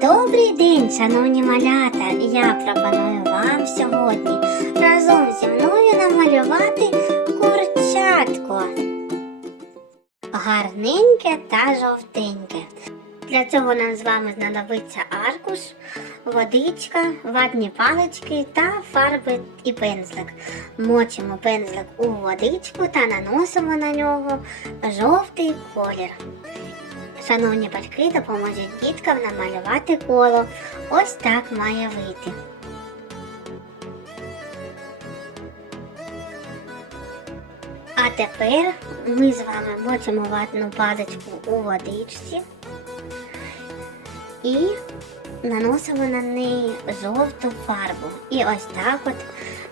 Добрий день, шановні малята! Я пропоную вам сьогодні разом зі мною намалювати курчатко. Гарненьке та жовтеньке. Для цього нам з вами знадобиться аркуш, водичка, ватні палички та фарби і пензлик. Мочимо пензлик у водичку та наносимо на нього жовтий колір. Шановні батьки, допоможіть діткам намалювати коло. Ось так має вийти. А тепер ми з вами мочимо ватну паличку у водичці і наносимо на неї жовту фарбу. І ось так от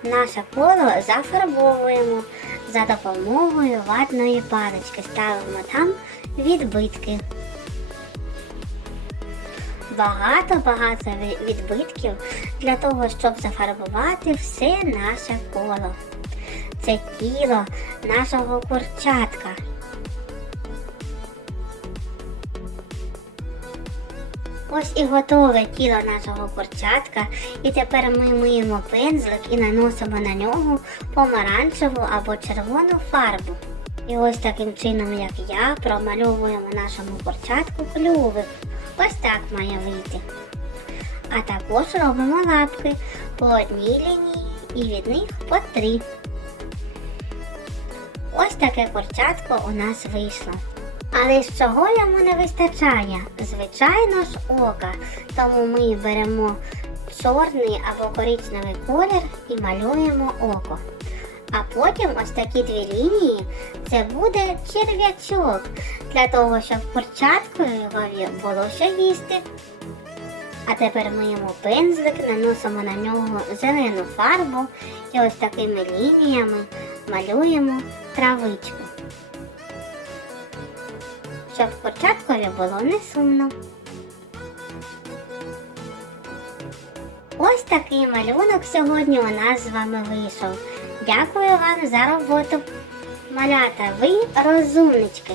наше коло зафарбовуємо за допомогою ватної палички. Ставимо там відбитки. Багато-багато відбитків для того, щоб зафарбувати все наше коло. Це тіло нашого курчатка. Ось і готове тіло нашого курчатка. І тепер ми миємо пензлик і наносимо на нього помаранчеву або червону фарбу. І ось таким чином, як я, промальовуємо нашому курчатку клювик. Ось так має вийти. А також робимо лапки по одній лінії і від них по три. Ось таке курчатко у нас вийшло. Але з чого йому не вистачає? Звичайно ж ока. Тому ми беремо чорний або коричневий колір і малюємо око. А потім ось такі дві лінії це буде черв'ячок для того, щоб курчаткові було що їсти. А тепер миємо пензлик, наносимо на нього зелену фарбу і ось такими лініями малюємо травичку. Щоб курчаткові було не сумно. Ось такий малюнок сьогодні у нас з вами вийшов. Дякую вам за роботу. Малята, ви розумнички.